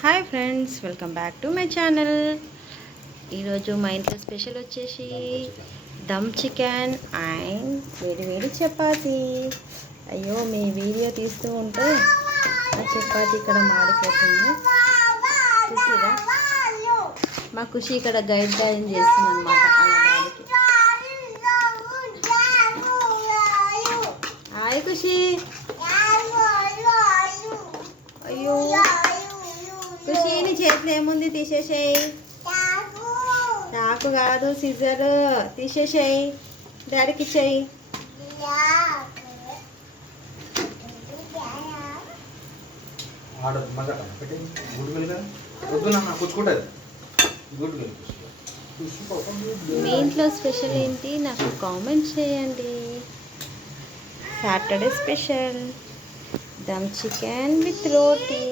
Hi friends, welcome back to my channel. ఈరోజు మా ఇంట్లో స్పెషల్ వచ్చేసి దమ్ చికెన్ అండ్ వేడి వేడి చపాతీ. అయ్యో, మీ వీడియో తీస్తూ ఉంటే ఆ చపాతీ ఇక్కడ మాడిపోతుంది. చూసిరా, మా ఖుషి ఇక్కడ గైడ్ చేస్తుంది అనమాట. అలా డాడీకి హాయ్ ఖుషి. అయ్యో ఖుషి, నీ చేతిలో ఏముంది? తీసేసేయి. చాకు కాదు, సిజర్. తీసేసేయి, డాడీకి ఇచ్చేయి. మీ ఇంట్లో స్పెషల్ ఏంటి నాకు కామెంట్ చేయండి. Saturday special dum chicken with roti.